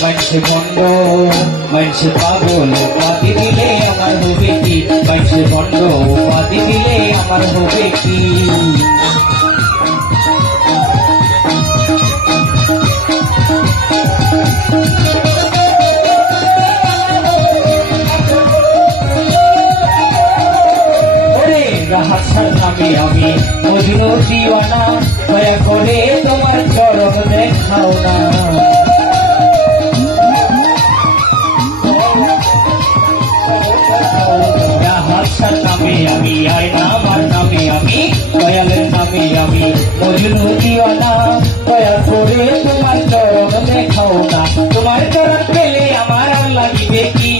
মানুষে ভণ্ড মানুষে পাগল উপাধি দিলে আমার হবে কি মানুষে ভণ্ড উপাধি দিলে আমার হবে কি হাসার নামে আমি মজনু দিওয়ানা দয়া করে তোমার চরণ দেখাও না হাসার নামে আমি আয়না আমার নামে আমি দয়ালের নামে আমি মজনু দিওয়ানা দয়া করে তোমার চরণ দেখাও না তোমার চরণ পেলে আমার আর লাগিবে কি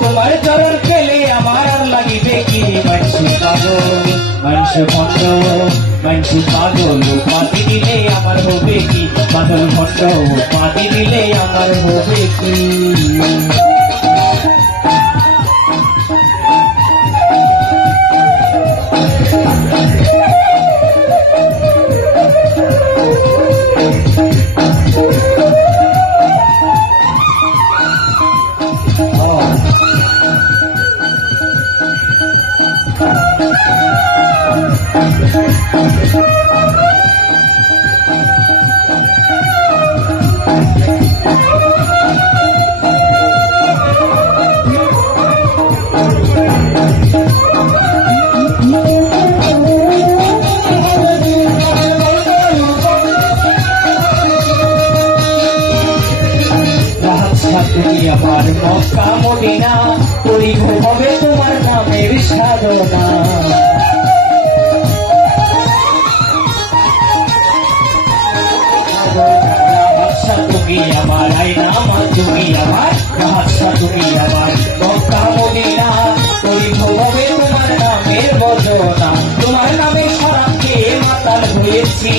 তোমার চরণ পেলে আমার আর লাগিবে কি মানুষে পাগল মানুষে ভণ্ড মানুষে পাগল উপাধি দিলে আমার হবে কি পাগল ভণ্ড উপাধি দিলে আমার হবে কি তুমি আমার মক্কা মদিনা করিব হবে তোমার নামের সাধনা তুমি আমার আয়না তুমি আমার রাহাসা তুমি আমার মক্কা মদিনা করিব হবে তোমার নামের বদনা তোমার নামে সারাকে মাতাল হয়েছি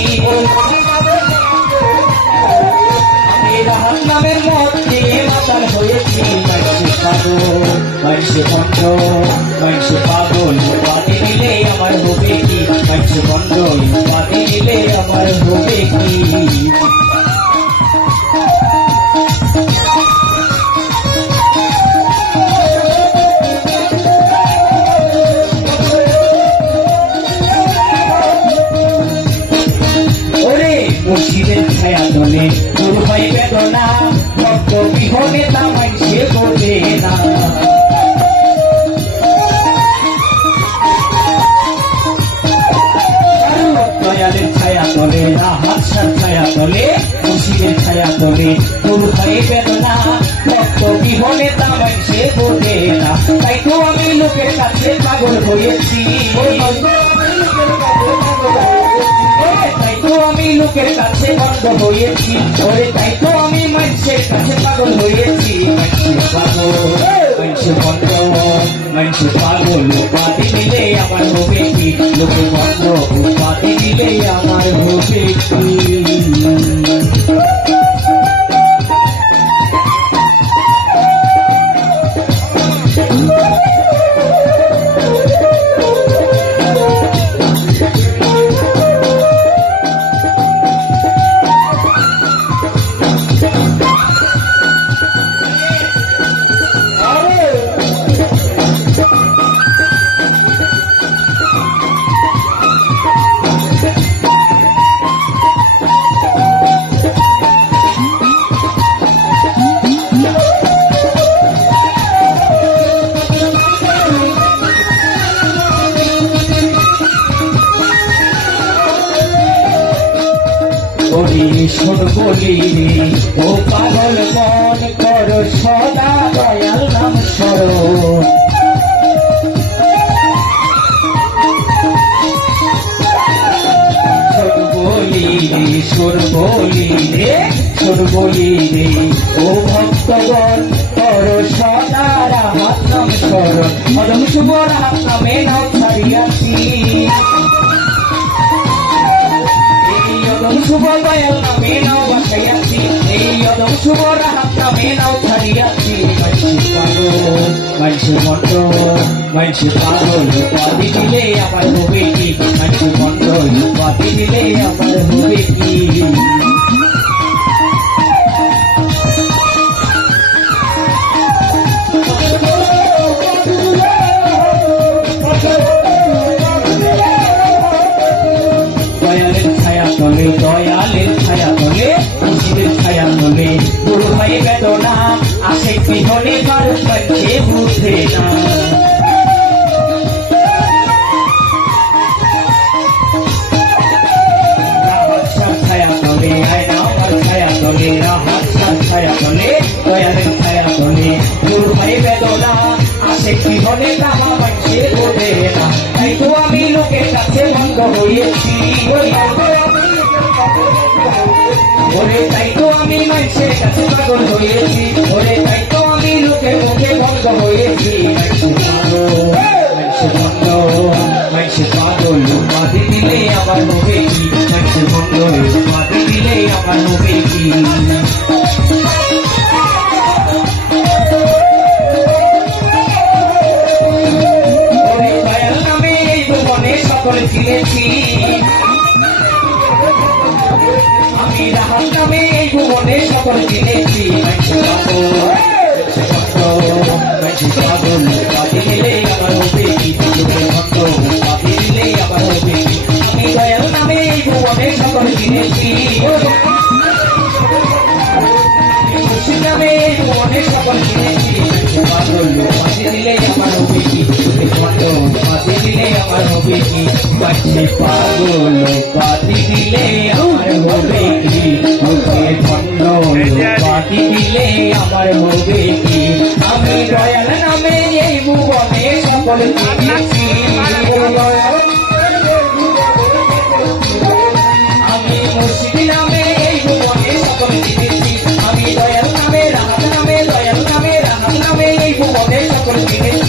রাহাত নামের মধ্যে মাতাল হয়েছি মানুষে পাগল মানুষে ভণ্ড মানুষে পাগল উপাধি দিলে আমার হবে কি মানুষে ভণ্ড উপাধি দিলে আমার হবে কি মুর্শিদের ছায়া তলে দূর হয় বেদনা ভক্ত বিহনে তা মাইসে বোঝে না দয়ালের ছায়া তলে হাসার ছায়া তলে মুর্শিদের ছায়া তলে দূর হয় বেদনা ভক্ত বিহনে তা মাইসে বোঝে না তাই তো আমি লোকের কাছে পাগল হয়েছি আমি লোকের কাছে বন্ধ হয়েছি ওরে তাই তো আমি মানুষের কাছে পাগল হয়েছি মানুষে বন্ধ মানুষে পাগল উপাধি দিলে আমার হবে কি লোকে বন্ধ উপাধি দিলে আমার হবে কি শোন বলি ও পাগল মন কর সদা দয়াল নাম স্মরণ শোন বলি রে ও ভক্তগণ কর সদা রাহাত নাম স্মরণ অদম শুভ রাহাত নামে নাও ছাড়িয়াছি শুভ দয়াল নামে নাও বাসাইয়াছি এই অদম শুভ রাহাত নামে নাও ছাড়িয়াছি মানুষে ভণ্ড মানুষে পাগল উপাধি দিলে আমার হবে কি মানুষে মন্ডল উপাধি দিলে আমার হবে কি দয়ালের ছায়া তলে মুর্শিদের ছায়া তলে গুরু ভাই বেদনা আসে পিছনে ভারত পাচ্ছে বুঝে না ছায়া তলে আয়না আমার ছায়া তলে রাহার ছায়া তলে দয়ালের ছায়া তলে গুরু ভাই বেদনা আসে পিছনে কামা পাচ্ছে বোঝে না তাই তো আমি লোকের কাছে বন্ধ হয়েছি ওরে তাই তো আমি মানুষের কাছে পাগল হয়েছি ওরে তাই তো আমি লোকের মুখে ভঙ্গ হয়েছি মানুষের পাগল উপাধি দিলে আমার হবে কি মানুষের ভঙ্গ উপাধি দিলে আমার হবে কি ওরে দয়াল নামে এই ভুবনে সকল চিনেছি আমি রাহাত নামে এই ভুবনে সকল চিনেছি উপাধি দিলে আমার হবে কি উপাধি দিলে আমার হবে কি আমি দয়াল নামে এই ভুবনে সকল চিনেছি খুশি নামে এই ভুবনে সকল চিনেছি উপাধি দিলে আমার হবে কি উপাধি দিলে আমার হবে কি পাগল উপাধি দিলে আমার হবে কি খন্ড উপাধি দিলে আমার হবে কি আমি দয়াল নামে এই ভুবনে সকল চিনেছি আমি মুর্শিদ নামে এই ভুবনে সকল চিনেছি আমি দয়াল নামে রাহাত নামে দয়াল নামে রাহাত নামে এই ভুবনে সকল চিনেছি